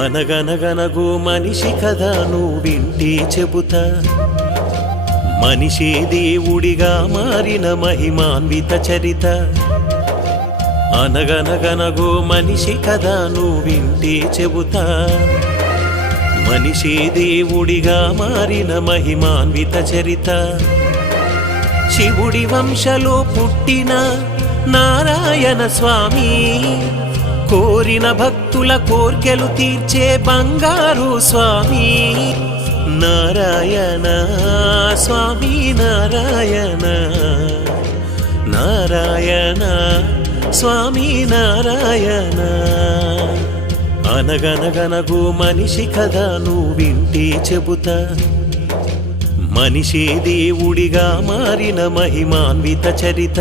అనగనగనగో మనిషి కదా నువ్వింటే చెబుతా, మనిషే దేవుడిగా మారిన మహిమాన్విత చరిత. అనగనగనగో మనిషి కదా నువ్వింటే చెబుతా, మనిషే దేవుడిగా మారిన మహిమాన్విత చరిత. శివుడి వంశలో పుట్టిన నారాయణ స్వామి, కోరిన భక్తుల కోర్కెలు తీర్చే బంగారు స్వామి. నారాయణ స్వామి నారాయణ, నారాయణ స్వామి నారాయణ. అనగనగనగో మనిషి కదా నువ్వింటే చెబుతా, మనిషే దేవుడిగా మారిన మహిమాన్విత చరిత.